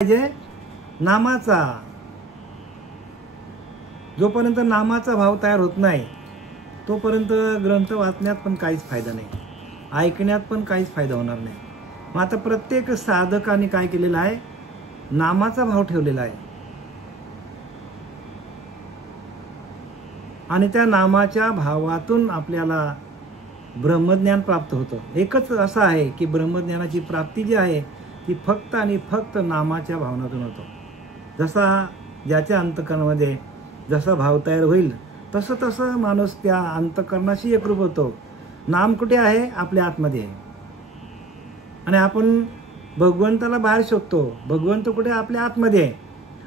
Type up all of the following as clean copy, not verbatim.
पाहिजे नामाचा. जोपर्यंत नामाचा भाव तयार होत नाही तोपर्यंत ग्रंथ वाचण्यात पण काहीच फायदा नाही, ऐकण्यात पण काहीच फायदा होणार नाही. मग आता प्रत्येक साधकाने काय केलेलं आहे, नामाचा भाव ठेवलेला आहे आणि त्या नामाच्या भावातून आपल्याला ब्रह्मज्ञान प्राप्त होतं. एकच असं आहे की ब्रह्मज्ञानाची प्राप्ती जी आहे ती फक्त आणि फक्त नामाच्या भावनातून होतो. जसा ज्याच्या अंतकरणामध्ये जसा भाव तयार होईल तसं तसं माणूस त्या अंतकरणाशी एकरूप होतो. नाम कुठे आहे? आपल्या आतमध्ये आहे. आणि आपण भगवंताला बाहेर शोधतो. भगवंत कुठे? आपल्या आतमध्ये आहे.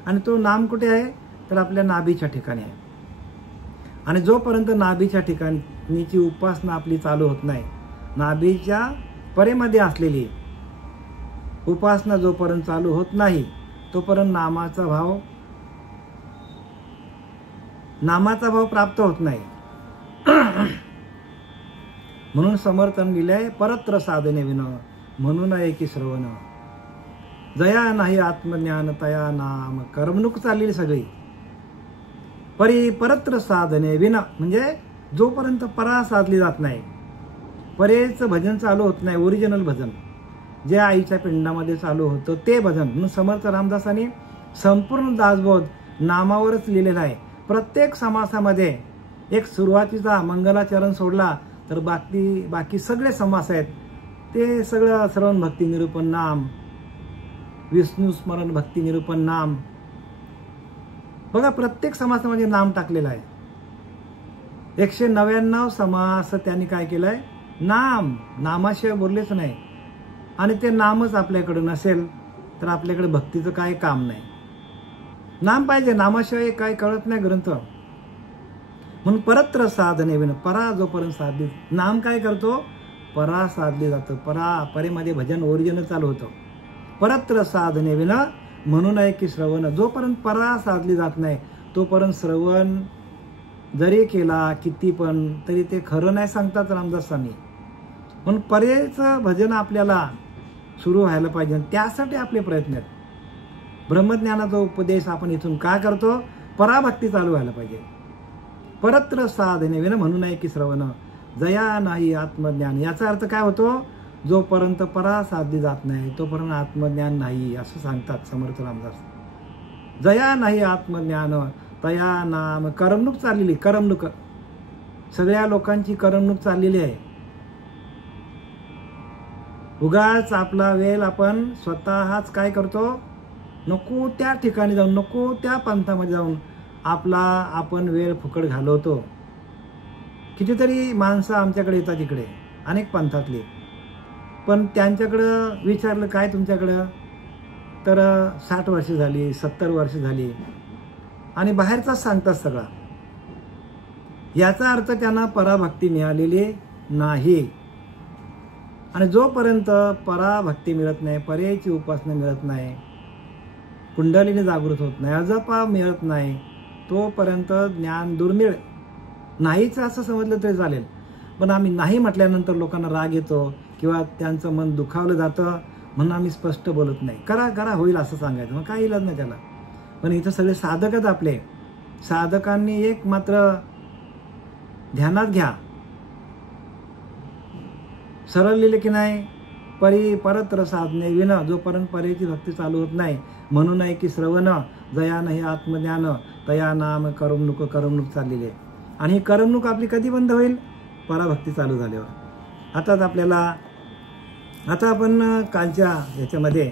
आणि तो नाम कुठे आहे? तर आपल्या नाभीच्या ठिकाणी आहे. आणि जोपर्यंत नाभीच्या ठिकाणीची उपासना आपली चालू होत नाही, नाभीच्या परेमध्ये असलेली उपासना जोपर्यंत चालू होत नाही तोपर्यंत नामाचा भाव प्राप्त होत नाही. म्हणून समर्थन लिहिलंय, परत्र साधने विन म्हणून आहे की श्रवण. जया नाही आत्मज्ञान तया नाम. करमणूक चाललेली सगळी. परत्र साधने विन म्हणजे जोपर्यंत परा साधली जात नाही, परेचं भजन चालू होत नाही, ओरिजिनल भजन जे आईच्या पिंडामध्ये चालू होतं ते भजन. म्हणून समर्थ रामदासांनी संपूर्ण दासबोध नामावरच लिहिलेला आहे. प्रत्येक समासामध्ये एक सुरुवातीचा मंगलाचरण सोडला तर बाकी सगळे समास आहेत ते सगळं श्रवण भक्ती निरूपण नाम, विष्णू स्मरण भक्ती निरूपण नाम. बघा प्रत्येक समासामध्ये नाम टाकलेलं आहे. 199 समास त्यांनी काय केलंय? नामाशिवाय बोललेच नाही. आणि ते नामच आपल्याकडे नसेल तर आपल्याकडे भक्तीचं काय काम नाही. नाम पाहिजे, नामाशिवाय काय कळत नाही ग्रंथ. म्हणून परत्र साधने विन, परा जोपर्यंत साधली, नाम काय करतो? परा साधली जातं. परेमध्ये भजन ओरिजिनल चालू होतं. परत्र साधने विन म्हणून आहे की श्रवण. जोपर्यंत परा साधली जात नाही तोपर्यंत श्रवण जरी केला किती पण तरी ते खरं नाही सांगतात रामदास स्वामी. म्हणून परेचं भजन आपल्याला सुरू व्हायला पाहिजे. त्यासाठी आपले प्रयत्न आहेत. ब्रह्मज्ञानाचा उपदेश आपण इथून का करतो? पराभक्ती चालू व्हायला पाहिजे. परत्र साधने विन म्हणून आहे की श्रवण. जया नाही आत्मज्ञान. याचा अर्थ काय होतो? जोपर्यंत परा साधली जात नाही तोपर्यंत आत्मज्ञान नाही असं सांगतात समर्थ रामदास. जया नाही आत्मज्ञान तया नाम. करमणूक चाललेली, करमणूक सगळ्या लोकांची करमणूक चाललेली आहे. उगाच आपला वेळ आपण स्वतःच काय करतो? नको त्या ठिकाणी जाऊन, नको त्या पंथामध्ये जाऊन आपण वेळ फुकट घालवतो. कितीतरी माणसं आमच्याकडे येतात इकडे अनेक पंथातली, पण त्यांच्याकडं विचारलं काय तुमच्याकडं, तर 60 वर्ष झाली, 70 वर्ष झाली आणि बाहेरचाच सांगतात सगळा. याचा अर्थ त्यांना पराभक्ती मिळालेली नाही. आणि जोपर्यंत पराभक्ती मिळत नाही, परेची उपासना मिळत नाही, कुंडलीने जागृत होत नाही, अजपा मिळत नाही, तोपर्यंत ज्ञान दुर्मिळ नाहीच असं समजलं तरी चालेल. पण आम्ही नाही म्हटल्यानंतर लोकांना राग येतो किंवा त्यांचं मन दुखावलं जातं म्हणून आम्ही स्पष्ट बोलत नाही. करा होईल असं सांगायचं, मग काही इलाज नाही त्याला. पण इथं सगळे साधकच आपले. साधकांनी एक मात्र ध्यानात घ्या, सरळ लिहिले की नाही, परत्र साधने विन जोपर्यंत परेची भक्ती चालू होत नाही म्हणून आहे की श्रवण. जया नाही आत्मज्ञान तया नाम. करमणूक चाललेली आहे. आणि ही करमणूक आपली कधी बंद होईल? पराभक्ती चालू झाल्यावर. आता आपण कालच्या याच्यामध्ये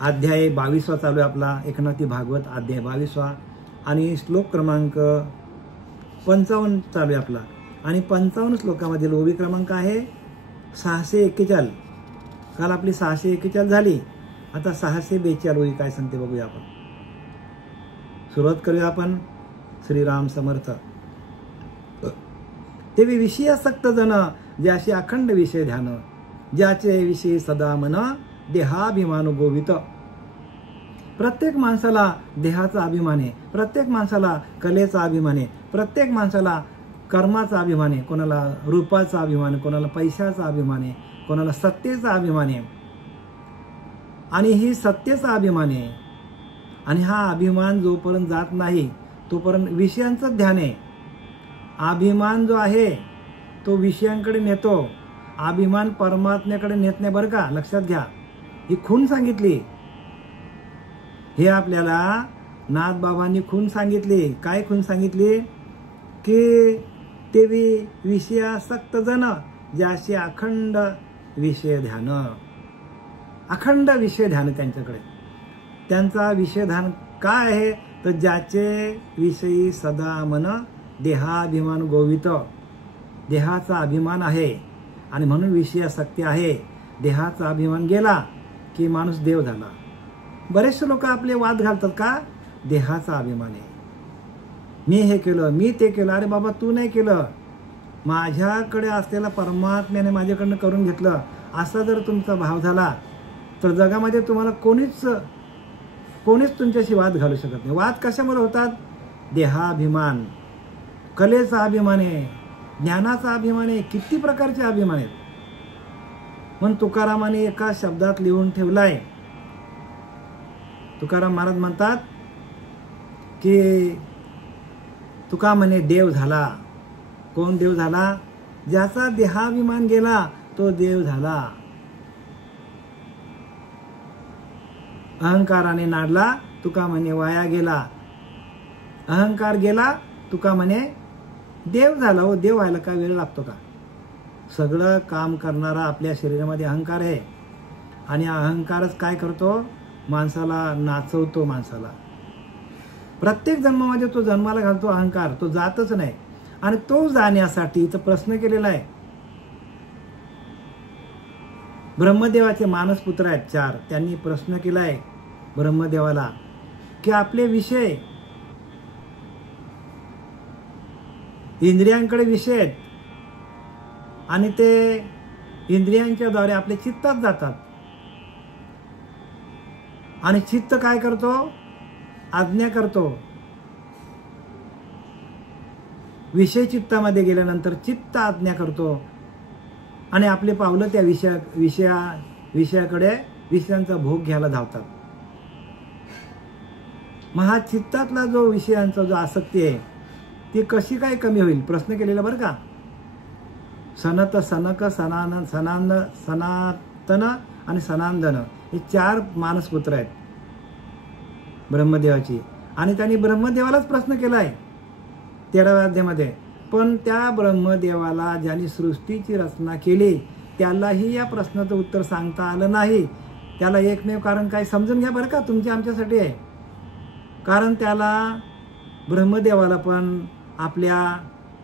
अध्याय 22 चालू आहे आपला. एकनाथी भागवत अध्याय 22 आणि श्लोक क्रमांक 55 चालू आहे आपला. आणि 55 श्लोकामधील ओवी क्रमांक आहे 641. काल आपली 641 झाली. आता 642 ओवी काय सांगते बघूया आपण. सुरुवात करूया आपण. श्रीराम समर्थ. ते विषय आसक्त जन ज्याशी अखंड विषय ध्यान, ज्याचे विषयी सदा मन देहाभिमान गोवित. प्रत्येक माणसाला देहाचा अभिमान आहे, प्रत्येक माणसाला कलेचा अभिमान आहे, प्रत्येक माणसाला कर्माचा अभिमान आहे, कोणाला रूपाचा अभिमान आहे, कोणाला पैशाचा अभिमान आहे, कोणाला सत्तेचा अभिमान आहे, आणि ही सत्तेचा अभिमान आहे. आणि हा अभिमान जोपर्यंत जात नाही तोपर्यंत विषयांचं ध्यान आहे. अभिमान जो आहे तो विषयांकडे नेतो, अभिमान परमात्म्याकडे नेत नाही बरं का, लक्षात घ्या. ही खून सांगितली, हे आपल्याला नाथबाबांनी खून सांगितली. काय खून सांगितली? की तेवी विषयासक्त जन ज्याशी अखंड विषय ध्यान. अखंड विषय ध्यान त्यांच्याकडे. त्यांचा विषय ध्यान काय आहे? तर ज्याचे विषयी सदा मन देहाभिमान गोवित. देहाचा अभिमान आहे आणि म्हणून विषयासक्ती आहे. देहाचा अभिमान गेला की माणूस देव झाला. बरेचसे लोक आपले वाद घालतात का? देहाचा अभिमान आहे. मी हे केलं, मी ते केलं. अरे बाबा, तू नाही केलं, माझ्याकडे असलेला परमात्म्याने माझ्याकडनं करून घेतलं. असा जर तुमचा भाव झाला तर जगामध्ये तुम्हाला कोणीच तुमच्याशी वाद घालू शकत नाही. वाद कशामुळे होतात? देहाभिमान, कलेचा अभिमान आहे, ज्ञानाचा अभिमान आहे, किती प्रकारचे अभिमान आहेत. म्हणून तुकारामाने एका शब्दात लिहून ठेवलाय. तुकाराम महाराज म्हणतात की तुका म्हणे देव झाला. कोण देव झाला? ज्याचा देहाभिमान गेला तो देव झाला. अहंकाराने नाडला तुका म्हणे वाया गेला. अहंकार गेला तुका म्हणे देव झाला. हो, देव व्हायला काय वेळ लागतो का? सगळं काम करणारा आपल्या शरीरामध्ये अहंकार आहे. आणि अहंकारच काय करतो? माणसाला नाचवतो. माणसाला प्रत्येक जन्मामध्ये तो जन्माला घालतो अहंकार. तो जातच नाही. आणि तो जाण्यासाठी तो प्रश्न केलेला आहे. ब्रह्मदेवाचे मानसपुत्र आहेत 4. त्यांनी प्रश्न केलाय ब्रह्मदेवाला की आपले विषय इंद्रियांकडे विषय आहेत आणि ते इंद्रियांच्या द्वारे आपले चित्तात जातात. आणि चित्त काय करतो? आज्ञा करतो. विषय चित्तामध्ये गेल्यानंतर चित्त आज्ञा करतो आणि आपले पावलं त्या विषयाकडे विषयांचा भोग घ्यायला धावतात. मग हा चित्तातला जो विषयांचा जो आसक्ती आहे ती कशी काय कमी होईल? प्रश्न केलेला बरं का. सनत, सनक, सनातन आणि सनांदन हे 4 मानसपुत्र आहेत ब्रह्मदेवाची. आणि त्यांनी ब्रह्मदेवालाच प्रश्न केलाय 13व्या अध्यायामध्ये. पण त्या ब्रह्मदेवाला ज्यांनी सृष्टीची रचना केली त्यालाही या प्रश्नाचं उत्तर सांगता आलं नाही. त्याला एकमेव कारण काय समजून घ्या बरं का, तुमच्या आमच्यासाठी आहे. कारण त्याला ब्रह्मदेवाला पण आपल्या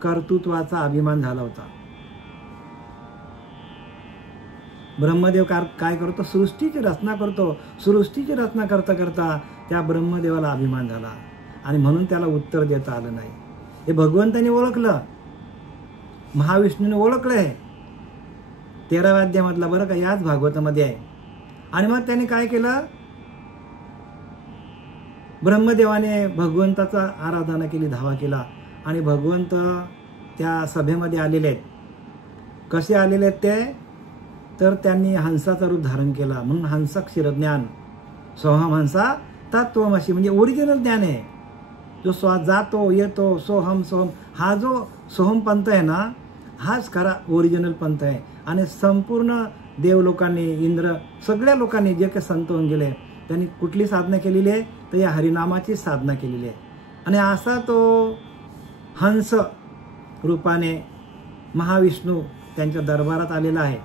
कर्तृत्वाचा अभिमान झाला होता. ब्रह्मदेव काय करतो? सृष्टीची रचना करतो. सृष्टीची रचना करता करता त्या ब्रह्मदेवाला अभिमान झाला आणि म्हणून त्याला उत्तर देता आलं नाही. हे भगवंतानी ओळखलं, महाविष्णूने ओळखलंय 13व्या अध्यायामधला बरं का, याच भागवतामध्ये आहे. आणि मग त्याने काय केलं? ब्रह्मदेवाने भगवंताचा आराधना केली, धावा केला. आणि भगवंत त्या सभेमध्ये आलेले आहेत. कसे आलेले आहेत ते? तर त्यांनी हंसाचं रूप धारण केला. म्हणून हंसा क्षीरज्ञान, सोहम हंसा तत्वमसी, म्हणजे ओरिजिनल ज्ञान आहे. जो जातो येतो सोहम सोहम, हा जो सोहम पंथ आहे ना, हाच खरा ओरिजिनल पंथ आहे. आणि संपूर्ण देव लोकांनी, इंद्र, सगळ्या लोकांनी जे काही संत होऊन गेले त्यांनी कुठली साधना केलेली आहे? तर या हरिनामाची साधना केलेली आहे. आणि असा तो हंस रूपाने महाविष्णू त्यांच्या दरबारात आलेला आहे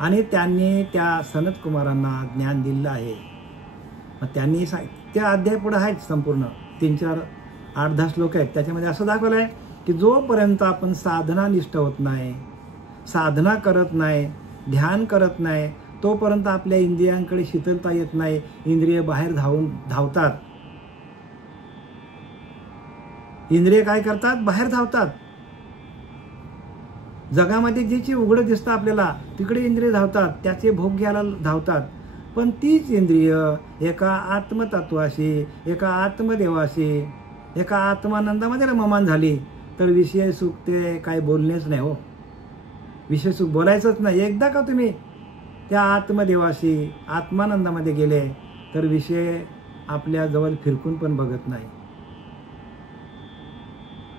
आणि त्यांनी त्या सनत कुमारांना ज्ञान दिलेलं आहे. मग त्यांनी त्या अध्याय पुढे आहेत संपूर्ण 3-4, 8-10 श्लोक आहेत. त्याच्यामध्ये असं दाखवलं आहे की जोपर्यंत आपण साधना निष्ठ होत नाही, साधना करत नाही, ध्यान करत नाही, तोपर्यंत आपल्या इंद्रियांकडे शीतलता येत नाही. इंद्रिय बाहेर धावतात. इंद्रिय काय करतात? बाहेर धावतात. जगामध्ये जिची उघडं दिसतं आपल्याला तिकडे इंद्रिय धावतात, त्याचे भोग घ्यायला धावतात. पण तीच इंद्रिय एका आत्मतत्वाशी, एका आत्मदेवाशी, एका आत्मानंदामध्ये रममान झाली तर विषय सुख ते काय बोलणेच नाही. हो, विषय सुख बोलायचंच नाही. एकदा का तुम्ही त्या आत्मदेवाशी आत्मानंदामध्ये गेले तर विषय आपल्या जवळ फिरकून पण बघत नाही.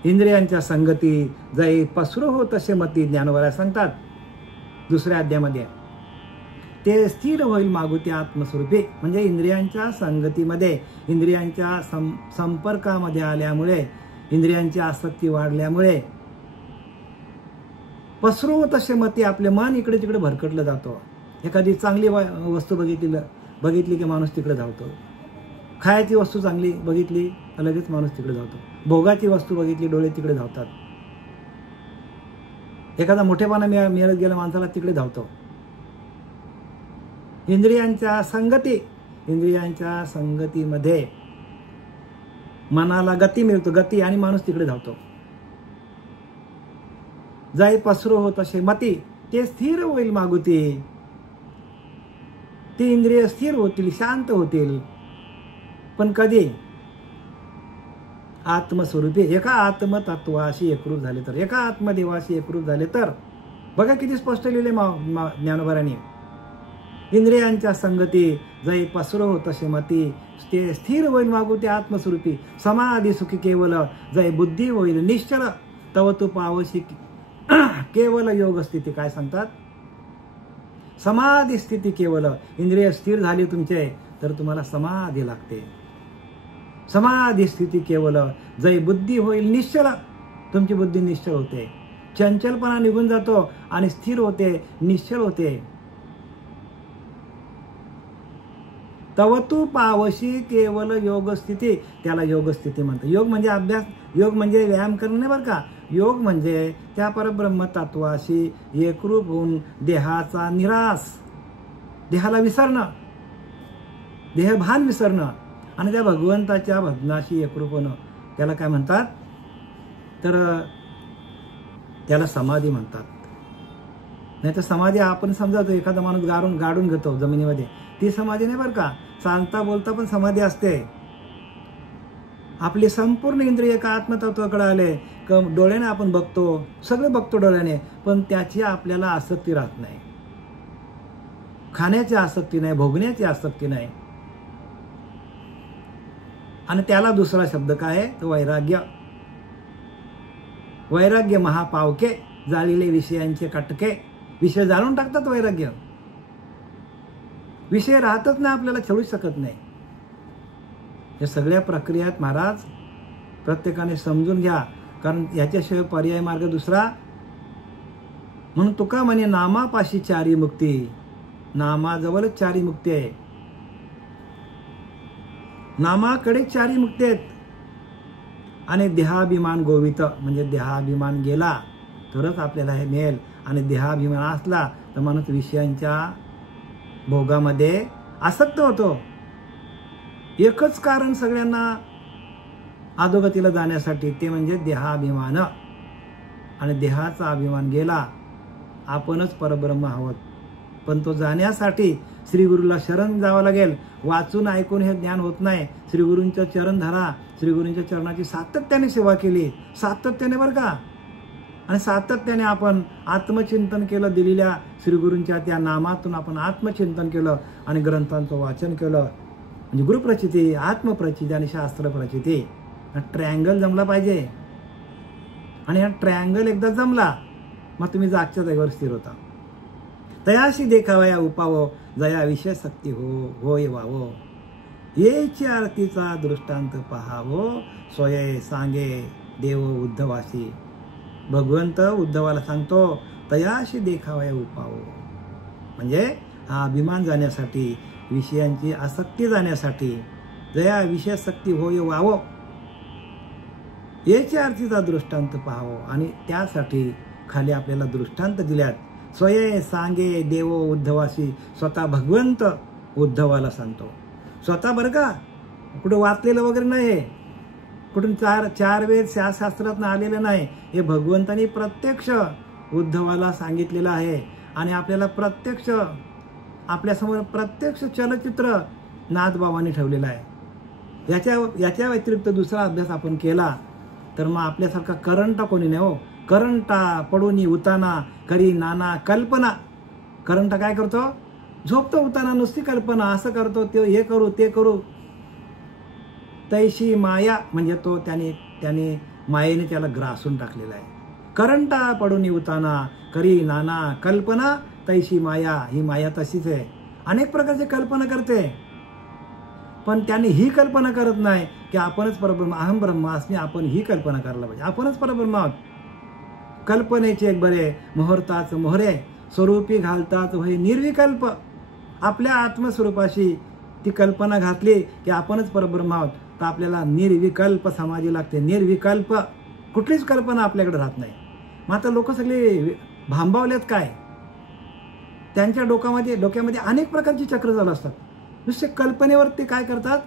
इंद्रियांच्या संगती जै पसरो हो तसे मती, ज्ञानोबा सांगतात दुसऱ्या अध्यायामध्ये. ते स्थिर होईल मागू ते आत्मस्वरूपी. म्हणजे इंद्रियांच्या संगतीमध्ये, इंद्रियांच्या संपर्कामध्ये आल्यामुळे, इंद्रियांची आसक्ती वाढल्यामुळे पसरो हो तसे मती, आपले मन इकडे तिकडे भरकटलं जातो. एखादी चांगली वस्तू बघितली की माणूस तिकडे धावतो. खायची वस्तू चांगली बघितली लगेच माणूस तिकडे धावतो. भोगाची वस्तू बघितली डोळे तिकडे धावतात. एखादा मोठेपणा मिळत गेला माणसाला तिकडे धावतो. इंद्रियांच्या संगतीमध्ये मनाला गती मिळतो, गती, आणि माणूस तिकडे धावतो. जाई पसरो हो तसे मती, ते स्थिर होईल मागुती. ती इंद्रिय स्थिर होतील, शांत होतील. पण कधी? आत्मस्वरूपी एका आत्मतत्वाशी एकरूप झाले तर, एका आत्मदेवाशी एकरूप झाले तर. बघा किती स्पष्ट लिहिले ज्ञानोबारांनी. इंद्रियांच्या संगती जै पसरो हो तसे मती, ते स्थिर होईल मागू ते आत्मस्वरूपी. समाधी सुखी केवल जय बुद्धी होईल निश्चल, तव तू पावशी केवल योग स्थिती. काय सांगतात? समाधी स्थिती केवल. इंद्रिय स्थिर झाली तुमचे तर तुम्हाला समाधी लागते. समाधी स्थिती केवल जय बुद्धी होईल निश्चल, तुमची बुद्धी निश्चल होते. चंचलपणा निघून जातो आणि स्थिर होते, निश्चल होते. तव तू पावशी केवल योग स्थिती, त्याला योग स्थिती म्हणतात. योग म्हणजे अभ्यास, योग म्हणजे व्यायाम करणं नाही बरं का. योग म्हणजे त्या परब्रह्म तत्वाशी एकरूप होऊन देहाचा निराश, देहाला विसरणं, देहभान विसरणं आणि त्या भगवंताच्या भजनाशी एकरूप होणं. त्याला काय म्हणतात? तर त्याला समाधी म्हणतात. नाही तर समाधी आपण समजावतो, एखादा माणूस गाडून घेतो जमिनीमध्ये, ती समाधी नाही बरं का. चालता बोलता पण समाधी असते. आपली संपूर्ण इंद्रिय का आत्मतत्वाकडे आले, डोळ्याने आपण बघतो, सगळं बघतो डोळ्याने, पण त्याची आपल्याला आसक्ती राहत नाही. खाण्याची आसक्ती नाही, भोगण्याची आसक्ती नाही. आणि त्याला दुसरा शब्द काय आहे? तो वैराग्य. वैराग्य महापावके, जाळलेले विषयांचे कटके. विषय जाळून टाकतात वैराग्य. विषय राहतच नाही, आपल्याला छळू शकत नाही. या सगळ्या प्रक्रियात महाराज प्रत्येकाने समजून घ्या, कारण याच्याशिवाय पर्याय मार्ग दुसरा. म्हणून तुका म्हणे नामापाशी चारी मुक्ती. नामाजवळच चारी मुक्ती आहे. नामाकडे चारी मुक्ती आहेत. आणि देहाभिमान गोवित, म्हणजे देहाभिमान गेला तरच आपल्याला हे मिळेल. आणि देहाभिमान असला तर माणूस विषयांच्या भोगामध्ये आसक्त होतो. एकच कारण सगळ्यांना अधोगतीला जाण्यासाठी, ते म्हणजे देहाभिमान. आणि देहाचा अभिमान गेला, आपणच परब्रह्म आहोत. पण तो जाण्यासाठी श्रीगुरूला शरण जावं लागेल. वाचून ऐकून हे ज्ञान होत नाही. श्रीगुरूंचं चरण धरा, श्रीगुरूंच्या चरणाची सातत्याने सेवा केली, सातत्याने बरं का. आणि सातत्याने आपण आत्मचिंतन केलं. दिलेल्या श्रीगुरूंच्या त्या नामातून आपण आत्मचिंतन केलं आणि ग्रंथांचं वाचन केलं. म्हणजे गुरुप्रचिती, आत्मप्रचिती आणि शास्त्रप्रचिती. हा ट्रँगल जमला पाहिजे. आणि हा ट्रँगल एकदा जमला मग तुम्ही जागच्या जागेवर स्थिर होता. तयाशी देखावया उपावो, जया विषय शक्ती होय वावो. येची आरतीचा दृष्टांत पहावो, स्वये सांगे देव उद्धवाशी. भगवंत उद्धवाला सांगतो तयाशी देखावया उपावो. म्हणजे हा अभिमान जाण्यासाठी, विषयांची आसक्ती जाण्यासाठी, जया विषय शक्ती होय वावो, याची आरतीचा दृष्टांत पाहावो. आणि त्यासाठी खाली आपल्याला दृष्टांत दिल्यात. स्वये सांगे देवो उद्धवाशी. स्वतः भगवंत उद्धवाला सांगतो. स्वतः बरं का, कुठं वाचलेलं वगैरे नाही, कुठून चार वेद शास्त्रातनं आलेलं नाही. हे भगवंतानी प्रत्यक्ष उद्धवाला सांगितलेलं आहे. आणि आपल्याला प्रत्यक्ष, आपल्यासमोर प्रत्यक्ष चलचित्र नाथबाबांनी ठेवलेलं आहे. याच्या व्यतिरिक्त दुसरा अभ्यास आपण केला तर मग आपल्यासारखा करंटा कोणी नाही हो. करंटा पडूनी उताना करी नाना कल्पना. करंटा काय करतो? झोपतो उताना नुसती कल्पना, असं करतो ते, हे करू ते करू. तैशी माया म्हणजे तो त्याने मायेने त्याला ग्रासून टाकलेला आहे. करंटा पडून उताना करी नाना कल्पना तैशी माया. ही माया तशीच आहे, अनेक प्रकारची कल्पना करते, पण त्याने ही कल्पना करत नाही की आपणच परब्रह्म, अहम ब्रह्मास्मी. आपण ही कल्पना करायला पाहिजे, आपणच परब्रह्म आहोत. कल्पनेचे एक बरे मुहूर्ताच मोहरे स्वरूपी घालतात होय निर्विकल्प. आपल्या आत्मस्वरूपाशी ती कल्पना घातली की आपणच परब्रह्म आहोत, तर आपल्याला निर्विकल्प समाधी लागते. निर्विकल्प कुठलीच कल्पना आपल्याकडे राहत नाही. मग आता लोक सगळे भांबावलेत काय, त्यांच्या डोक्यामध्ये अनेक प्रकारची चक्र चालू असतात. नुसते कल्पनेवर ते काय करतात,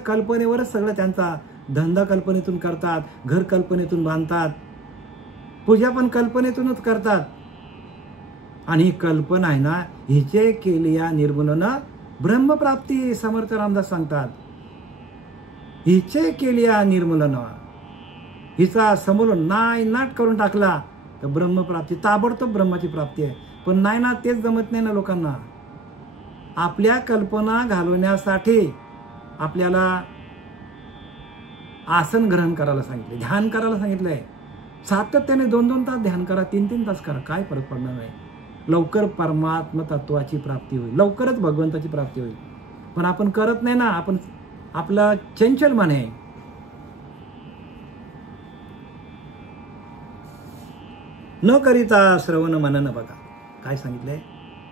कल्पनेवरच सगळं त्यांचा धंदा कल्पनेतून करतात, घर कल्पनेतून बांधतात, पूजा पण कल्पनेतूनच करतात. आणि ही कल्पना आहे ना, हिचे केलिया निर्मूलन ब्रह्मप्राप्ती. समर्थ रामदास सांगतात, हिचे केलिया निर्मूलन, हिचा समूलन नायनाट करून टाकला तर ब्रह्मप्राप्ती, ताबडतोब ब्रह्माची प्राप्ती आहे. पण नाही ना, तेच जमत नाही ना लोकांना. आपल्या कल्पना घालवण्यासाठी आपल्याला आसन ग्रहण करायला सांगितले, ध्यान करायला सांगितलंय. सातत्याने 2-2 तास ध्यान करा, 3-3 तास करा, काय फरक पडणार नाही. लवकर परमात्म तत्वाची प्राप्ती होईल, लवकरच भगवंताची प्राप्ती होईल. पण आपण करत नाही ना, आपण आपला चंचल मन आहे. न करिता श्रवण मनन. बघा काय सांगितलंय,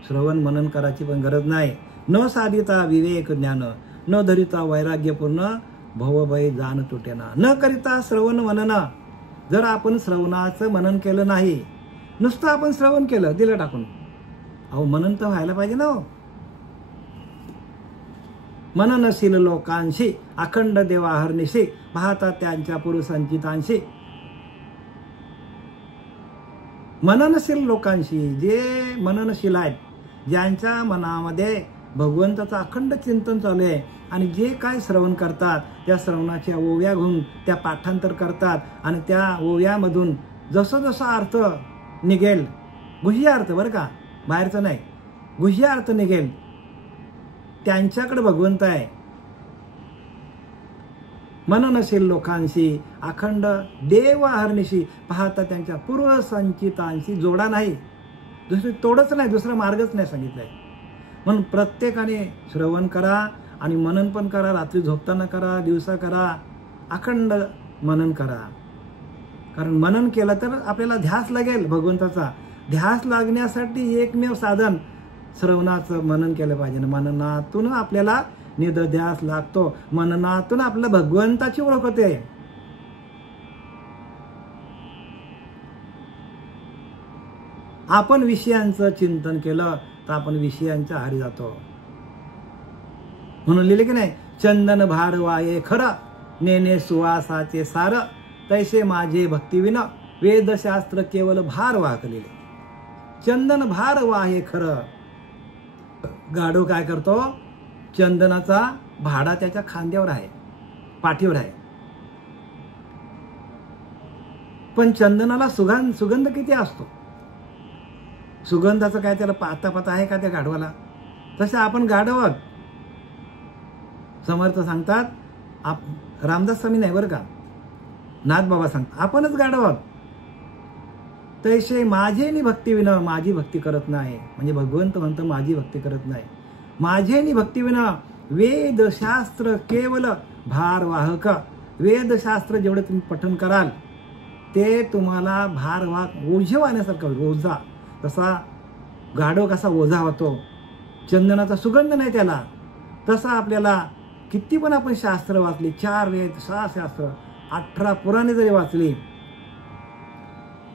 श्रवण मनन करायची पण गरज नाही. न साधिता विवेक ज्ञान, न धरिता वैराग्यपूर्ण भवभय जाण तुटेना. न करिता श्रवण मनन. जर आपण श्रवणाचं मनन केलं नाही, नुसतं आपण श्रवण केलं, दिलं टाकून, अहो मनन तर व्हायला पाहिजे ना. मननशील लोकांशी अखंड देवाहरनिशी पाहता त्यांच्या पुरुषांची तांशी. मननशील लोकांशी, जे मननशील आहेत, ज्यांच्या मनामध्ये भगवंताचं अखंड चिंतन चालू आहे आणि जे काय श्रवण करतात त्या श्रवणाच्या ओव्या घेऊन त्या पाठांतर करतात आणि त्या ओव्यामधून जसं जसा अर्थ निघेल, गुह्य अर्थ बरं का, बाहेरचं नाही, गुह्य अर्थ निघेल, त्यांच्याकडे भगवंत आहे. मननशील लोकांशी अखंड देव हरणीशी पाहता त्यांच्या पूर्व संचितांशी. जोडा नाही, दुसरी तोडच नाही, दुसरा मार्गच नाही सांगितलाय. म्हणून प्रत्येकाने श्रवण करा आणि मनन पण करा, रात्री झोपताना करा, दिवसा करा, अखंड मनन करा. कारण मनन केलं तर आपल्याला ध्यास लागेल भगवंताचा. ध्यास लागण्यासाठी एकमेव साधन श्रवणाचं मनन केलं पाहिजे. मननातून आपल्याला निधध्यास लागतो, मननातून आपल्याला भगवंताची ओळख होते. आपण विषयांचं चिंतन केलं तर आपण विषयांच्या आहारी जातो. म्हणून लिहिले की नाही, चंदन भार वाये खरं, नेने सुवासाचे सार, तैसे माझे भक्तिविन वेदशास्त्र केवळ भार वाकलेले. चंदन भार वाहे खरं. गाढव काय करतो, चंदनाचा भाडा त्याच्या खांद्यावर आहे, पाठीवर आहे, पण चंदनाला सुगंध किती असतो. सुगंधाचं काय त्याला पाता आहे का त्या गाढवाला. तसं आपण गाढव आहोत. समर्थ सांगतात, रामदास स्वामी नाही बरं का, नाथबाबा सांगतात, आपणच गाढव आहोत. तैसे माझेनी भक्तिविना, माझी भक्ती करत नाही. म्हणजे भगवंत म्हणतो माझी भक्ती करत नाही. माझेनी भक्तिविना वेदशास्त्र केवल भारवाहक. वेदशास्त्र जेवढे तुम्ही पठन कराल ते तुम्हाला भारवाहक, ओझे वाहण्यासारखं होईल. ओझा तसा गाढव कसा ओझा होतो, चंदनाचा सुगंध नाही त्याला, तसा आपल्याला किती पण आपण शास्त्र वाचली, 4 वेद 6 शास्त्र 18 पुराणे जरी वाचली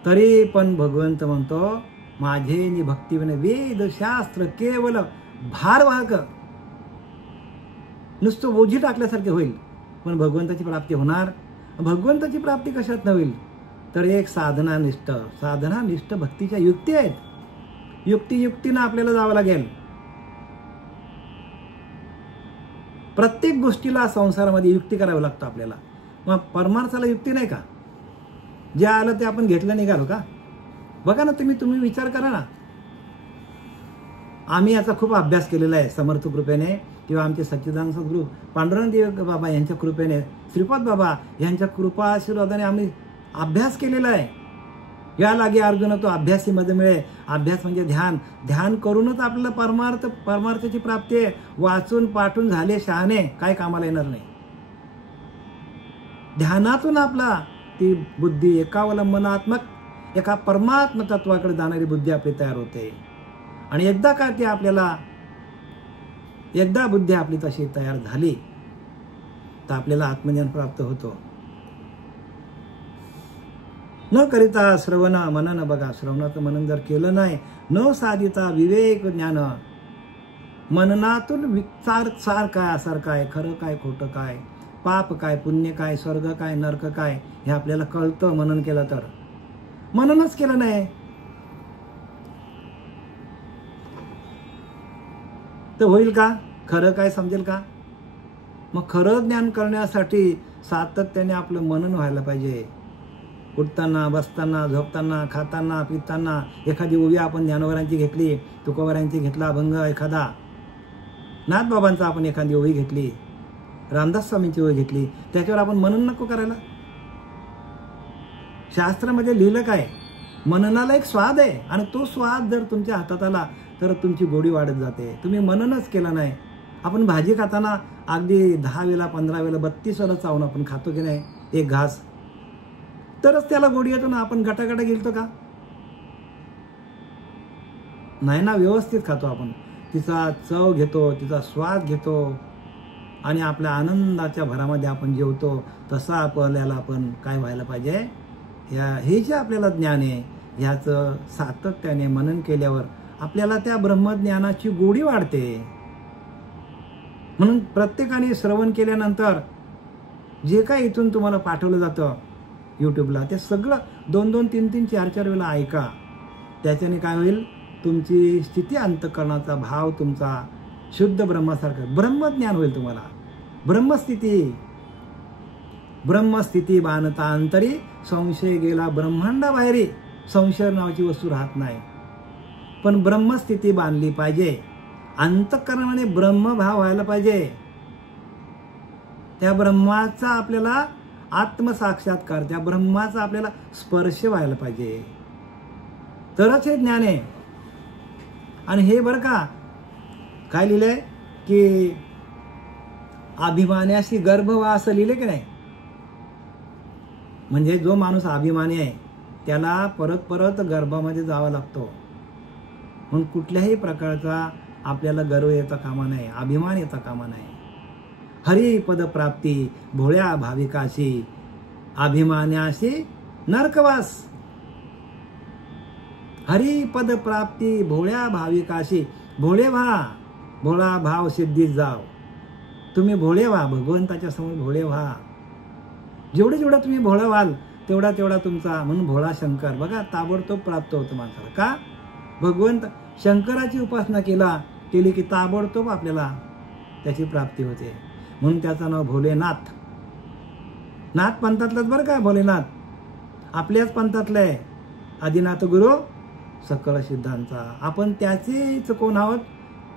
तरी पण भगवंत म्हणतो माझे भक्तिविना वेदशास्त्र केवल भारवाहक. नुसतं ओझी टाकल्यासारखे होईल, पण भगवंताची प्राप्ती होणार. भगवंताची प्राप्ती कशात होईल तर एक साधनानिष्ठ भक्तीच्या युक्ती आहेत. युक्तीनं आपल्याला जावं लागेल. प्रत्येक गोष्टीला संसारामध्ये युक्ती करावी लागतं आपल्याला. मग परमार्थाला युक्ती नाही का? जे आलं ते आपण घेतलं निघालो का? बघा ना, तुम्ही विचार करा ना. आम्ही याचा खूप अभ्यास केलेला आहे समर्थ कृपेने, किंवा आमचे सच्चिदानंद सद्गुरू पांडुरंग देव बाबा यांच्या कृपेने, श्रीपाद बाबा यांच्या कृपा आशीर्वादाने आम्ही अभ्यास केलेला आहे. या लागे अर्जुन तो अभ्यासीमध्ये मिळे. अभ्यास म्हणजे ध्यान. ध्यान करूनच आपल्याला परमार्थाची प्राप्ती आहे. वाचून पाठून झाले शहाणे काय कामाला येणार नाही. ध्यानातून आपला ती बुद्धी एकावलंबनात्मक, एका परमात्म तत्वाकडे जाणारी बुद्धी आपली तयार होते. आणि एकदा का ती आपल्याला, एकदा बुद्धी आपली तशी तयार झाली तर आपल्याला आत्मज्ञान प्राप्त होतो. न करिता श्रवण मनन, बघा श्रवणाचं मनन जर केलं नाही, न साधिता विवेक ज्ञान, मननातून सार काय असर काय, खरं काय खोटं काय, पाप काय पुण्य काय, स्वर्ग काय नरक काय, हे आपल्याला कळतं मनन केलं तर. मननच केलं नाही तर होईल का? खरं काय समजेल का? मग खरं ज्ञान करण्यासाठी सातत्याने आपलं मनन व्हायला पाहिजे. उठताना, बसताना, झोपताना, खाताना, पिताना. एखादी ओवी आपण ज्ञानोबरांची घेतली, तुकोबरांची घेतला अभंग एखादा, नाथबाबांचा आपण एखादी ओवी घेतली, रामदास स्वामींची ओवी घेतली, त्याच्यावर आपण मनन नको करायला? शास्त्रामध्ये लिहिलं काय? मननाला एक स्वाद आहे, आणि तो स्वाद जर तुमच्या हातात आला तर तुमची गोडी वाढत जाते. तुम्ही मननच केलं नाही. आपण भाजी खाताना अगदी 10 वेळा 15 वेळा 32 वेळा चावून आपण खातो की नाही एक घास, तरच त्याला गोडी येतो ना. आपण गटागटा गेलतो का? नाही ना. व्यवस्थित खातो आपण, तिचा चव घेतो, तिचा स्वाद घेतो, आणि आपल्या आनंदाच्या भरामध्ये आपण जेवतो. तसा आपल्याला आपण काय व्हायला पाहिजे? हे जे आपल्याला ज्ञान आहे ह्याचं सातत्याने मनन केल्यावर आपल्याला त्या ब्रह्मज्ञानाची गोडी वाढते. म्हणून प्रत्येकाने श्रवण केल्यानंतर जे काही इथून तुम्हाला पाठवलं जातं यूट्यूबला, ते सगळं 2-2, 3-3, 4-4 वेळा ऐका. त्याच्याने काय होईल? तुमची स्थिती, अंतःकरणाचा भाव तुमचा शुद्ध ब्रह्मासारखं ब्रह्मज्ञान होईल तुम्हाला. ब्रह्मस्थिती बाणता अंतरी, संशय गेला ब्रह्मांडाबाहेरी. संशय नावाची वस्तू राहत नाही. पण ब्रह्मस्थिती बांधली पाहिजे. अंतःकरणाने ब्रह्मभाव व्हायला पाहिजे. त्या ब्रह्माचा आपल्याला आत्मसाक्षात्कार, त्या ब्रह्माचा आपल्याला स्पर्श व्हायला पाहिजे, तरच हे ज्ञान आहे. आणि हे बरं का काय लिहिलंय की अभिमान्याशी गर्भ व्हा, असं लिहिले की नाही? म्हणजे जो माणूस अभिमानी आहे त्याला परत परत गर्भामध्ये जावं लागतो. म्हणून कुठल्याही प्रकारचा आपल्याला गर्व येता कामा नये, अभिमान येता कामा नये. हरिपद प्राप्ती भोळ्या भाविकाशी, अभिमान्याशी नरकवास. हरिपद प्राप्ती भोळ्या भाविकाशी, भोळे व्हा, भोळा भाव सिद्धीत जाव. तुम्ही भोळे व्हा, भगवंताच्या समोर भोळे व्हा. जेवढं तुम्ही भोळं व्हाल तेवढा तुमचा, म्हणून भोळा शंकर बघा ताबडतोब प्राप्त होतो माणसाला. का? भगवंत शंकराची उपासना केली की ताबडतोब आपल्याला त्याची प्राप्ती होते. म्हणून त्याचं नाव भोलेनाथ. नाथ पंथातलंच बरं का भोलेनाथ, आपल्याच पंथातलं आहे. आदिनाथ गुरु सकळ सिद्धांचा. आपण त्याचेच कोण आहोत?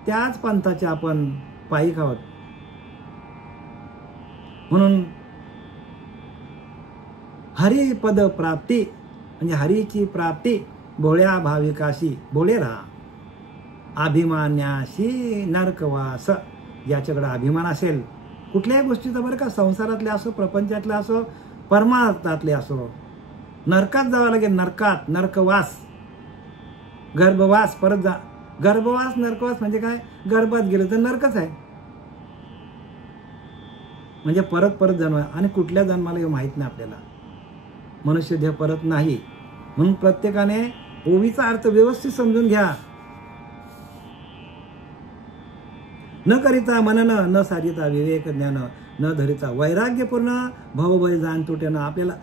त्याच पंथाचे आपण पायिक आहोत. म्हणून हरिपद प्राप्ती म्हणजे हरीची प्राप्ती भोळ्या भाविकाशी, भोळे राहा. अभिमान्याशी नरकवास, ज्याच्याकडे अभिमान असेल कुठल्याही गोष्टीचा बरं का, संसारातले असो, प्रपंचातले असो, परमार्थातले असो, नरकात जावं लागेल. नरकात, नरकवास, गर्भवास, परत जा. गर्भवास नरकवास म्हणजे काय? गर्भात गेलं तर नरकच आहे. म्हणजे परत जन्म. आणि कुठल्या जन्माला हे माहीत नाही आपल्याला. मनुष्य देह परत नाही. म्हणून प्रत्येकाने ओवीचा अर्थ व्यवस्थित समजून घ्या. न करिता मनन, न साधिता विवेक ज्ञान, न धरिता वैराग्यपूर्ण भवभय जाण तुटेन. आपल्याला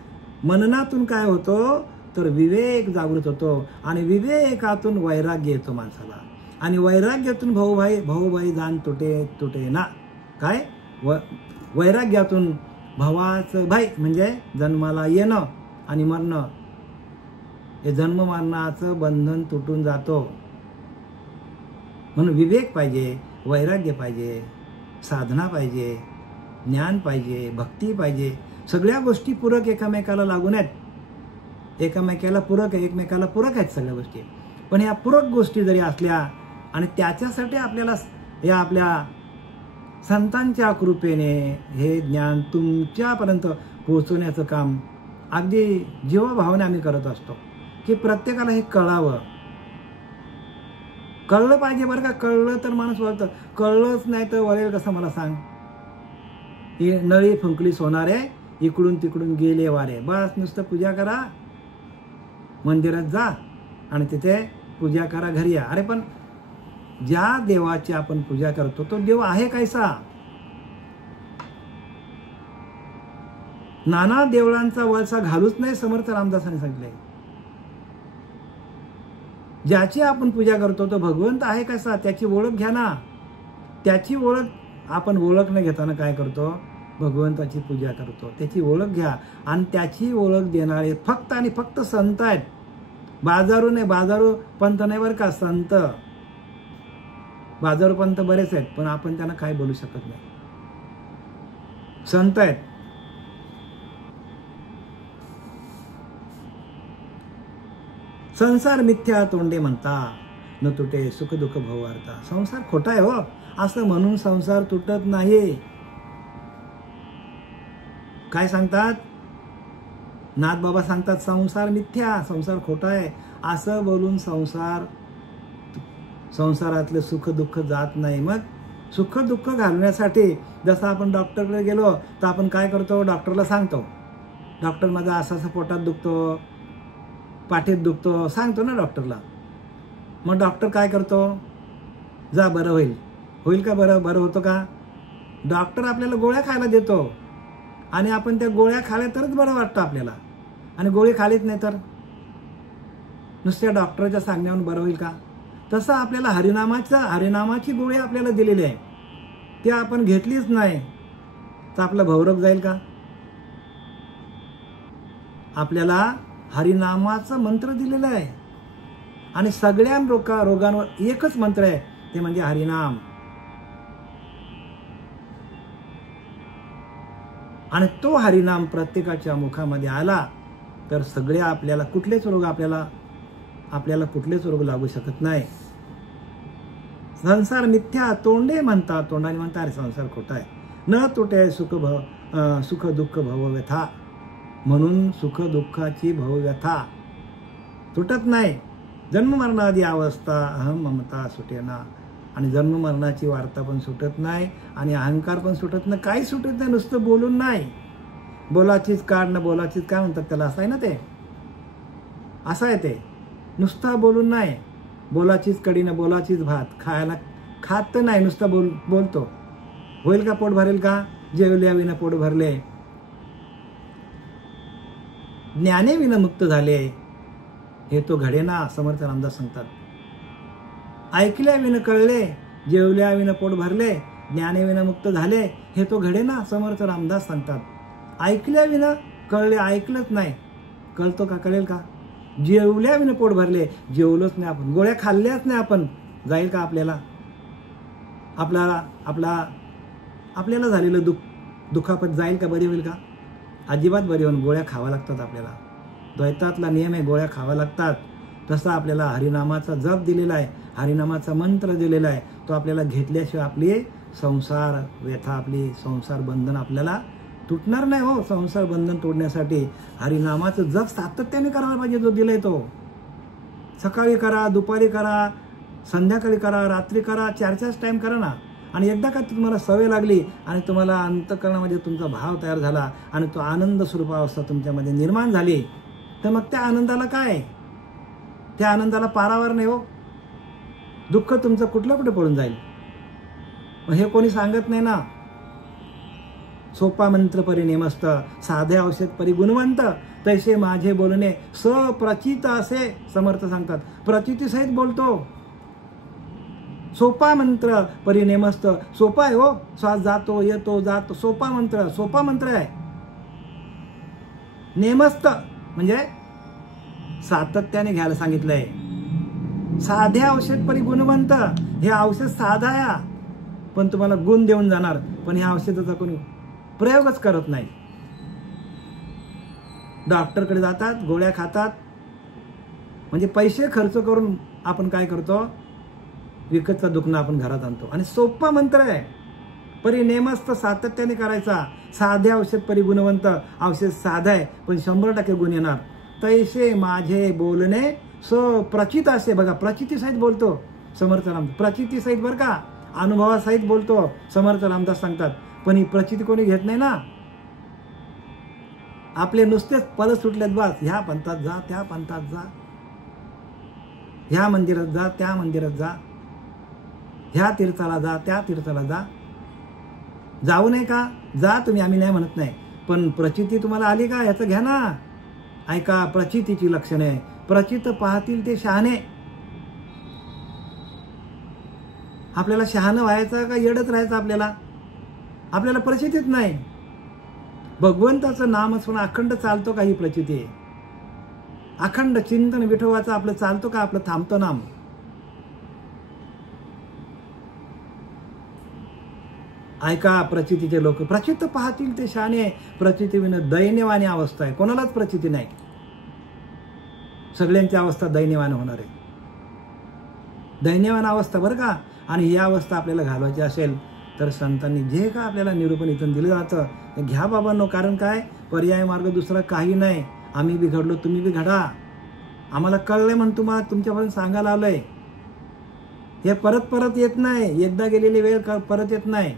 मननातून काय होतो तर विवेक जागृत होतो, आणि विवेकातून वैराग्य येतो माणसाला, आणि वैराग्यातून भवभय जाण तुटे ना. काय? वैराग्यातून भवाचं भय म्हणजे जन्माला येणं आणि मरणं, हे जन्म मरणाचं बंधन तुटून जातो. म्हणून विवेक पाहिजे, वैराग्य पाहिजे, साधना पाहिजे, ज्ञान पाहिजे, भक्ती पाहिजे. सगळ्या गोष्टी पूरक एकामेकाला लागून आहेत, एकमेकाला पूरक आहे, एकमेकाला पूरक आहेत सगळ्या गोष्टी. पण ह्या पूरक गोष्टी जरी असल्या आणि त्याच्यासाठी आपल्याला या आपल्या संतांच्या कृपेने हे ज्ञान तुमच्यापर्यंत पोहोचवण्याचं काम अगदी जीवाभावाने आम्ही करत असतो की प्रत्येकाला हे कळावं. कळलं पाहिजे बरं का. कळलं तर माणूस वळतं, कळलंच नाही तर वळेल कसं मला सांग. नळी फुंकली सोनारे, इकडून तिकडून गेले वारे. बस नुसतं पूजा करा, मंदिरात जा आणि तिथे पूजा करा, घरी या. अरे पण ज्या देवाची आपण पूजा करतो तो देव आहे कैसा? नाना देवळांचा वळसा घालूच नाही, समर्थ रामदासांनी सांगितलंय. ज्याची आपण पूजा करतो तो भगवंत आहे कसा, त्याची ओळख घ्या ना. त्याची ओळख आपण ओळख न घेताना काय करतो? भगवंताची पूजा करतो. त्याची ओळख घ्या आणि त्याची ओळख देणारे फक्त आणि फक्त संत आहेत. बाजारू नाही, बाजारू पंत नाही बरं का, संत. बाजारू पंत बरेच आहेत पण आपण त्यांना काय बोलू शकत नाही. संत आहेत. संसार मिथ्या तोंडे म्हणता, न तुटे सुख दुःख भववार्ता. संसार खोटा आहे हो, असं म्हणून संसार तुटत नाही. काय सांगतात नाथ बाबा? सांगतात संसार मिथ्या, संसार खोटा आहे असं बोलून संसारातले सुख दुःख जात नाही. मग सुख दुःख घालण्यासाठी जसं आपण डॉक्टरकडे गेलो तर आपण काय करतो? डॉक्टरला सांगतो, डॉक्टर माझा असं असं पोटात दुखतो, पाठीत दुखतो, सांगतो ना डॉक्टरला. मग डॉक्टर काय करतो? जा बरं होईल. होईल का बरं? बरं होतं का? डॉक्टर आपल्याला गोळ्या खायला देतो आणि आपण त्या गोळ्या खाल्या तरच बरं वाटतं आपल्याला, आणि गोळी खालीच नाही तर नुसत्या डॉक्टरच्या सांगण्यावरून बरं होईल का? तसं आपल्याला हरिनामाची गोळी आपल्याला दिलेली आहे, ती आपण घेतलीच नाही तर आपलं भवरोग जाईल का? आपल्याला हरिनामाचा मंत्र दिलेला आहे आणि सगळ्या रोगांवर एकच मंत्र आहे, ते म्हणजे हरिनाम. आणि तो हरिनाम प्रत्येकाच्या मुखामध्ये आला तर सगळे आपल्याला कुठलेच रोग आपल्याला कुठलेच रोग लागू शकत नाही. संसार मिथ्या तोंडे म्हणता, तोंडाने म्हणता अरे संसार खोटा आहे. न तुटे सुख दुःख भवव्यथा. म्हणून सुख दुःखाची भवव्यथा तुटत नाही. जन्म मरणादी अवस्था अहम ममता सुटेना. आणि जन्म मरणाची वार्ता पण सुटत नाही आणि अहंकार पण सुटत नाही, काही सुटत नाही. नुसतं बोलून नाही. बोलाचीच काढ ना बोलाचीच काय म्हणतात त्याला, असं आहे ना ते, असं आहे ते. नुसता बोलून नाही. बोलाचीच कडी ना बोलाचीच भात. खायला खात तर नाही, नुसता बोलतो. होईल का? पोट भरेल का? जेवल्या विना पोट भरले. ज्ञाने विना मुक्त झाले हे तो घडे ना, समर्थ रामदास सांगतात. ऐकल्या विना कळले, जेवल्या विना पोट भरले, ज्ञाने विना मुक्त झाले हे तो घडे ना, समर्थ रामदास सांगतात. ऐकल्या विना कळले, ऐकलंच नाही, कळतो का? कळेल का? जेवल्या विना पोट भरले, जेवलोच नाही आपण, गोळ्या खाल्ल्याच नाही आपण, जाईल का आपल्याला? आपल्याला झालेलं दुखापत जाईल का? बरी होईल का? अजिबात बरी होऊन गोळ्या खावा लागतात आपल्याला. द्वैतातला नियम आहे, गोळ्या खावा लागतात. तसा आपल्याला हरिनामाचा जप दिलेला आहे, हरिनामाचा मंत्र दिलेला आहे, तो आपल्याला घेतल्याशिवाय आपली संसार व्यथा, आपली संसार बंधन आपल्याला तुटणार नाही हो. संसार बंधन तोडण्यासाठी हरिनामाचं जप सातत्याने करायला पाहिजे, जो दिलाय तो. सकाळी करा, दुपारी करा, संध्याकाळी करा, रात्री करा, 4 टाइम करा ना. आणि एकदा का तुम्हाला सवय लागली आणि तुम्हाला अंतःकरणामध्ये तुमचा भाव तयार झाला आणि तो आनंद स्वरूपावस्था तुमच्यामध्ये निर्माण झाली तर मग त्या आनंदाला काय? त्या आनंदाला पारावर नाही हो. दुःख तुमचं कुठलं कुठे पडून जाईल. मग हे कोणी सांगत नाही ना. सोपा मंत्र परी नेमस्त, साधे औषध परी गुणवंत, तैसे माझे बोलणे सप्रचित असे समर्थ सांगतात. प्रचितीसहित बोलतो. सोपा मंत्र परी नेमस्त, सोपा आहे हो. श्वास जातो येतो जातो, सोपा मंत्र आहे. नेमस्त म्हणजे सातत्याने घ्यायला सांगितलंय. साधे औषध परी गुणवंत. हे औषध साधा आहे पण तुम्हाला गुण देऊन जाणार, पण ह्या औषधाचा कोणी प्रयोगच करत नाही. डॉक्टरकडे जातात, गोळ्या खातात, म्हणजे पैसे खर्च करून आपण काय करतो, विकतचं दुखणं आपण घरात आणतो. आणि सोपा मंत्र आहे, परी नेमस्त सातत्याने करायचा. साधे औषध परी गुणवंत. औषध साधा आहे पण 100% गुण येणार. तैसे माझे बोलणे सो प्रचित असे. बघा, प्रचिती सहित बोलतो समर्थ रामदास, प्रचिती सहित बरं का, अनुभवासहित बोलतो समर्थ रामदास सांगतात. पण ही प्रचिती कोणी घेत नाही ना. आपले नुसतेच पद सुटलेत बस. ह्या पंथात जा, त्या पंथात जा, ह्या मंदिरात जा, त्या मंदिरात जा, ह्या तीर्थाला जा, त्या तीर्थाला जा. जाऊ नये का? जा तुम्ही, आम्ही नाही म्हणत नाही. पण प्रचिती तुम्हाला आली का याचं घ्या ना. ऐका, प्रचितीची लक्षणे. प्रचित पाहतील ते शहाणे. आपल्याला शहाणं व्हायचं का येडच राहायचं? आपल्याला प्रचितीच नाही. भगवंताचं नाम असून अखंड चालतो का? ही प्रचिती आहे. अखंड चिंतन विठोबाचं आपलं चालतो का? आपलं थांबतं नाम. ऐका, प्रचितीचे लोक. प्रचित पाहतील ते शहाणे. प्रचिती विना दैन्यवानी अवस्था आहे. कोणालाच प्रचिती नाही. सगळ्यांची अवस्था दैन्यवान होणार आहे. दैन्यवान अवस्था बरं का. आणि ही अवस्था आपल्याला घालवायची असेल तर संतांनी जे का आपल्याला निरूपण इथून दिलं जातं ते घ्या बाबांनो. कारण काय, पर्याय मार्ग दुसरा काही नाही. आम्ही बिघडलो, तुम्ही बी घडा. आम्हाला कळलंय म्हणून तुम्हाला तुमच्यापर्यंत सांगायला आलंय. हे परत परत येत नाही. एकदा गेलेली वेळ परत येत नाही.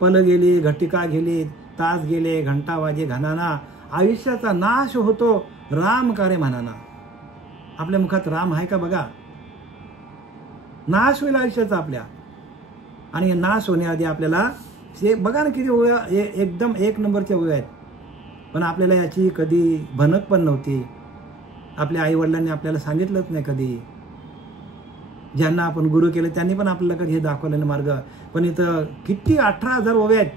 पल गेली, घटिका गेली, तास गेले, घंटा वाजे घनाना. आयुष्याचा नाश होतो राम कार्य म्हणाना. आपल्या मुखात राम आहे का बघा. नाश होईल आयुष्याचा आपल्या. आणि नाश होण्याआधी आपल्याला हे बघा ना, किती ओव्या, एकदम एक नंबरच्या ओव्या आहेत. पण आपल्याला याची कधी भनक पण नव्हती. आपल्या आईवडिलांनी आपल्याला सांगितलंच नाही कधी. ज्यांना आपण गुरु केले त्यांनी पण आपल्याला कधी हे दाखवलेला मार्ग. पण इथं किती 18,000 ओव्या आहेत.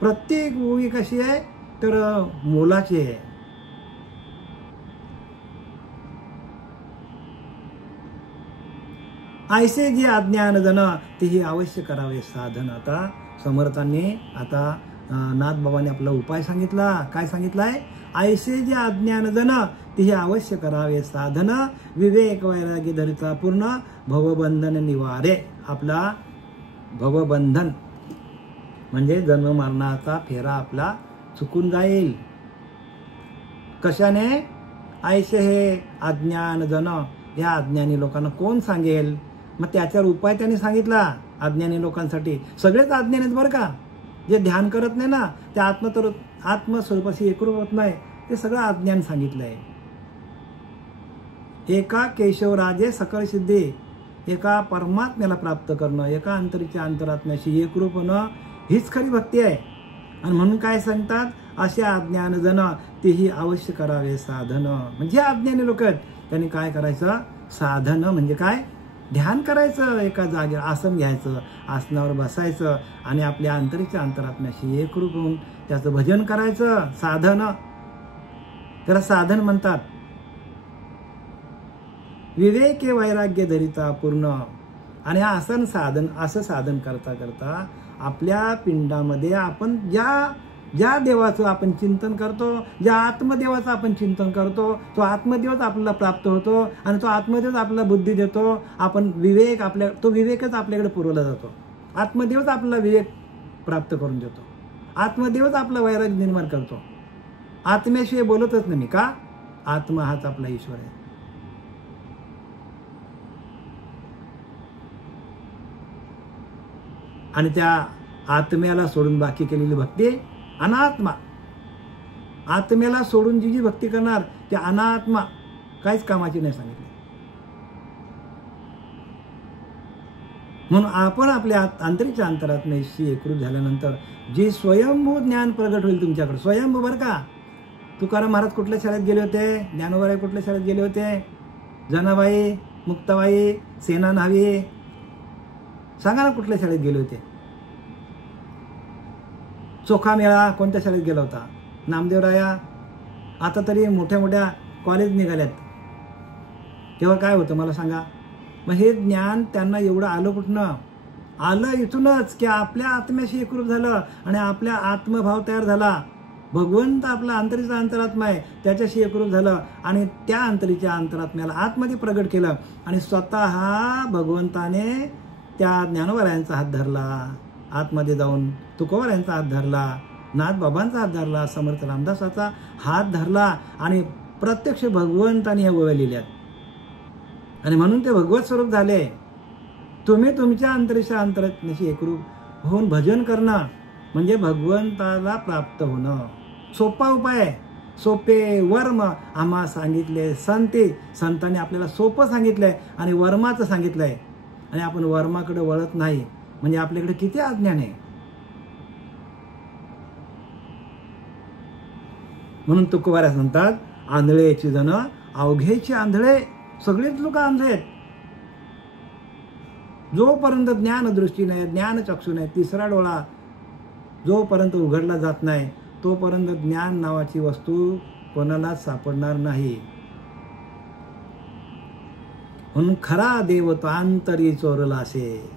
प्रत्येक ओवी कशी आहे तर मोलाची आहे. ऐसे जे अज्ञान जन तेही अवश्य करावे साधन. आता समर्थांनी आता नाथबाबांनी आपला उपाय सांगितला. काय सांगितलाय? ऐसे जे अज्ञान जन तेही अवश्य करावे साधन. विवेक वैराग्य धरिता पूर्ण भवबंधन निवारे. आपला भवबंधन म्हणजे जन्म मरणाचा फेरा आपला चुकून जाईल. कशाने? ऐसे हे अज्ञान जन. या अज्ञानी लोकांना कोण सांगेल? मग त्याच्यावर उपाय त्यांनी सांगितला अज्ञानी लोकांसाठी. सगळेच अज्ञानी आहेत बरं का. जे ध्यान करत नाही ना, ते आत्मस्वरूपाशी एकरूप होत नाही, ते सगळं अज्ञान सांगितलंय. एका केशवराजे सकळ सिद्धी. एका परमात्म्याला प्राप्त करणं, एका अंतरीच्या अंतरात्म्याशी एकरूप होणं हीच खरी भक्ती आहे. आणि म्हणून काय सांगतात? असे अज्ञान जन तेही अवश्य करावे साधन. म्हणजे अज्ञानी लोक आहेत त्यांनी काय करायचं? साधन म्हणजे काय? ध्यान करायचं. एका जागेवर आसन घ्यायचं, आसनावर बसायचं आणि आपल्या अंतरीच्या अंतरात्म्याशी एकरूप होऊन त्याचं भजन करायचं. साधन, त्याला साधन म्हणतात. विवेके वैराग्य धरिता पूर्ण. आणि आसन साधन, असं साधन करता करता आपल्या पिंडामध्ये आपण ज्या देवाचं आपण चिंतन करतो, ज्या आत्मदेवाचं आपण चिंतन करतो, तो आत्मदेवच आपल्याला प्राप्त होतो. आणि तो आत्मदेवच आपल्याला बुद्धी देतो. आपण विवेक, तो विवेकच आपल्याकडे पुरवला जातो. आत्मदेवच आपल्याला विवेक प्राप्त करून देतो. आत्मदेवच आपला वैराग्य निर्माण करतो. आत्म्याशिवाय बोलतच नाही मी. का? आत्मा हाच आपला ईश्वर आहे. आणि त्या आत्म्याला सोडून बाकी केलेली भक्ती अनात्मा. आत्म्याला सोडून जी भक्ती करणार ते अनात्मा, काहीच कामाची नाही सांगितले. म्हणून आपण आपल्या आंतरिक अंतरात्म्याशी एकरूप झाल्यानंतर जे स्वयंभू ज्ञान प्रगट होईल तुमच्याकडे. स्वयंभू बरं का. तुकाराम महाराज कुठल्या शाळेत गेले होते? ज्ञानोबाई कुठल्या शाळेत गेले होते? जनाबाई, मुक्ताबाई, सेना न्हावी, सांगा ना कुठल्या शाळेत गेले होते? चोखा मेळा कोणत्या शाळेत गेला होता? नामदेवराया. आता तरी मोठ्या मोठ्या कॉलेज निघाल्यात, तेव्हा काय होतं मला सांगा? मग हे ज्ञान त्यांना एवढं आलं कुठनं? आलं इथूनच की आपल्या आत्म्याशी एकरूप झालं आणि आपल्या आत्मभाव तयार झाला. भगवंत आपला अंतरीचा अंतरात्मा आहे, त्याच्याशी एकरूप झालं आणि त्या अंतरीच्या अंतरात्म्याला आतमध्ये प्रगट केलं आणि स्वतः भगवंताने त्या ज्ञानोबा हात धरला, आतमध्ये जाऊन तुकोबा हात धरला, नाथबाबांचा हात धरला, समर्थ रामदासाचा हात धरला आणि प्रत्यक्ष भगवंताने हे ओव्या लिहिल्यात आणि म्हणून ते भगवत स्वरूप झाले. तुम्ही तुमच्या अंतरीच्या अंतरात्म्याशी एकरूप होऊन भजन करणं म्हणजे भगवंताला प्राप्त होणं. सोपा उपाय आहे, सोपे वर्म आम्हा सांगितले संतांनी आपल्याला सोपं सांगितलंय आणि वर्माचं सांगितलंय आणि आपण वर्माकडे वळत नाही म्हणजे आपल्याकडे किती अज्ञान आहे. म्हणून तुकोबाऱ्या म्हणतात, आंधळेची जण अवघेची आंधळे. सगळेच लोक आंधळे आहेत. जोपर्यंत ज्ञान दृष्टी नाही, ज्ञान चक्षु नाही, तिसरा डोळा जोपर्यंत उघडला जात नाही तोपर्यंत ज्ञान नावाची वस्तू कोणालाच सापडणार नाही. म्हणून खरा देव तो अंतरी चोरलासे,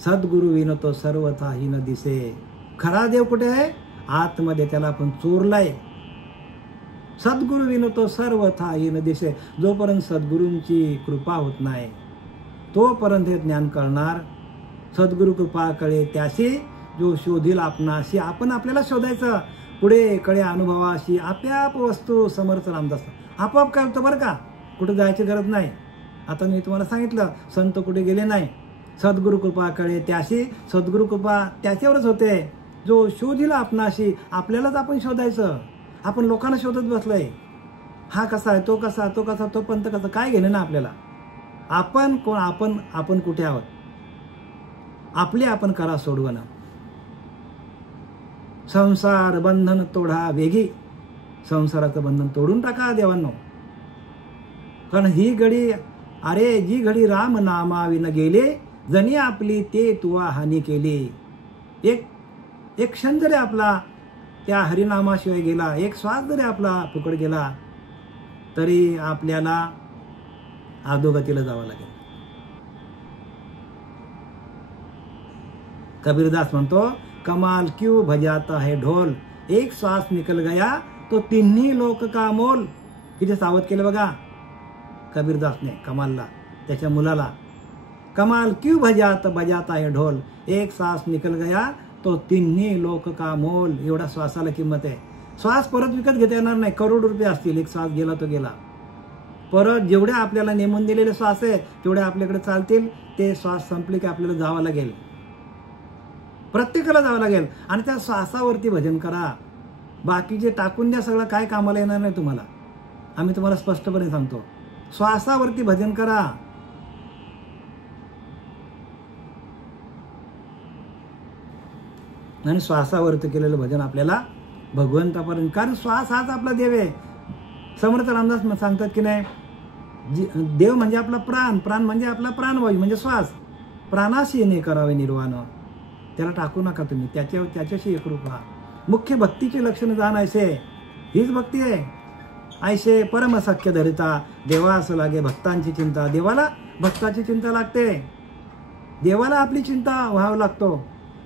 सद्गुरु विनतो सर्वथा ही न दिसे. खरा देव कुठे आहे? आतमध्ये, त्याला आपण चोरलाय. सद्गुरु विनतो सर्वथा ही न दिसे. जोपर्यंत सद्गुरूंची कृपा होत नाही तोपर्यंत हे ज्ञान कळणार. सद्गुरु कृपा कळे त्याशी जो शोधील आपणाशी. आपण आपल्याला शोधायचं. पुढे कळे अनुभवाशी आपोआप वस्तू समर्थ रामदास आपोआप कळतो बरं का, कुठे जायची गरज नाही. आता मी तुम्हाला सांगितलं संत कुठे गेले नाही. सद्गुरु कृपा कळे त्याशी, सद्गुरु कृपा त्याच्यावरच होते जो शोधील आपणाशी. आपल्यालाच आपण शोधायचं. आपण लोकांना शोधत बसलोय, हा कसा आहे, तो कसा, तो कसा, तो पंत कसा, काय घेणं ना आपल्याला. आपण कोण, आपण कुठे आहोत, आपले आपण करा सोडवणं. संसार बंधन तोडा वेगी. संसाराचं बंधन तोडून टाका देवांनो. कारण ही घडी, अरे जी घडी राम नामाविन गेले, जणी आपली ते तुवा हानी केली. एक क्षण जरी आपला त्या हरिनामाशिवाय गेला, एक श्वास जरी आपला फुकट गेला तरी आपल्याला अधोगतीला जावं लागेल. कबीरदास म्हणतो, कमाल क्यों भजाता है ढोल, एक श्वास निकल गया तो तिन्ही लोक का मोल. किती सावध केलं बघा कबीरदासने कमालला, त्याच्या मुलाला. कमाल क्यों बजाता है ढोल, एक श्वास निकल गया तो तिन्ही लोक का मोल. एवढा श्वासाला किंमत आहे. श्वास परत विकत घेता येणार नाही. करोड रुपये असतील, एक श्वास गेला तो गेला. परत जेवढे आपल्याला नेमून दिलेले श्वास आहे तेवढे आपल्याकडे चालतील. ते श्वास संपले की आपल्याला जावं लागेल, प्रत्येकाला जावं लागेल. आणि त्या श्वासावरती भजन करा. बाकीचे टाकून द्या, सगळं काय कामाला येणार नाही तुम्हाला. आम्ही तुम्हाला स्पष्टपणे सांगतो, श्वासावरती भजन करा. आणि श्वासावरती केलेलं भजन आपल्याला भगवंतापर्यंत, कारण श्वास हाच आपला देव आहे. समर्थ रामदास सांगतात की नाही, देव म्हणजे आपला प्राण, प्राण म्हणजे आपला प्राणवायू म्हणजे श्वास. प्राणाशी ने करावे निर्वाण. त्याला टाकू नका तुम्ही, त्याच्याशी एकरूप व्हा. मुख्य भक्तीचे लक्षण जाण ऐसे, हीच भक्ती आहे. ऐसे परमसख्य धरिता, देवास लागे भक्तांची चिंता. देवाला भक्ताची चिंता लागते, देवाला आपली चिंता व्हावं लागतो.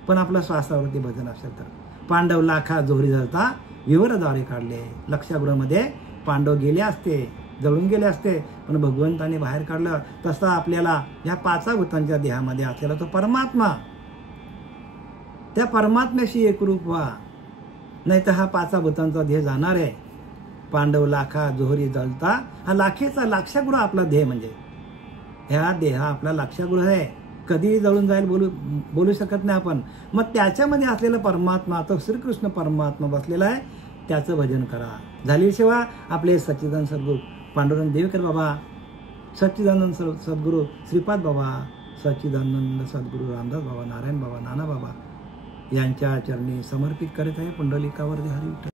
पण आपल्या श्वासावरती भजन असेल तर. पांडव लाखा जोहरी धरता, विवरद्वारे काढले. लक्षागृहामध्ये पांडव गेले असते, जळून गेले असते, पण भगवंताने बाहेर काढलं. तसा आपल्याला या पाचा भूतांच्या देहामध्ये असलेला तो परमात्मा, त्या परमात्म्याशी एकरूप व्हा. नाही तर हा पाचा भूतांचा देह जाणार आहे. पांडव लाखा जोहरी जळता, हा लाखेचा लाक्षागृह आपला देह म्हणजे ह्या देहा आपला लाक्षागृह आहे. कधी जळून जाईल बोलू शकत नाही आपण. मग त्याच्यामध्ये असलेला परमात्मा, तो श्रीकृष्ण परमात्मा बसलेला आहे, त्याचं भजन करा. झाली सेवा. आपले सच्चिदानंद सद्गुरू पांडुरंग देवकर बाबा, सच्चिदानंद सद्गुरू श्रीपाद बाबा, सच्चिदानंद सद्गुरू रामदास बाबा, नारायण बाबा, नाना बाबा यांच्या चरणी समर्पित करीत आहे. पुंडलिकावर हरी.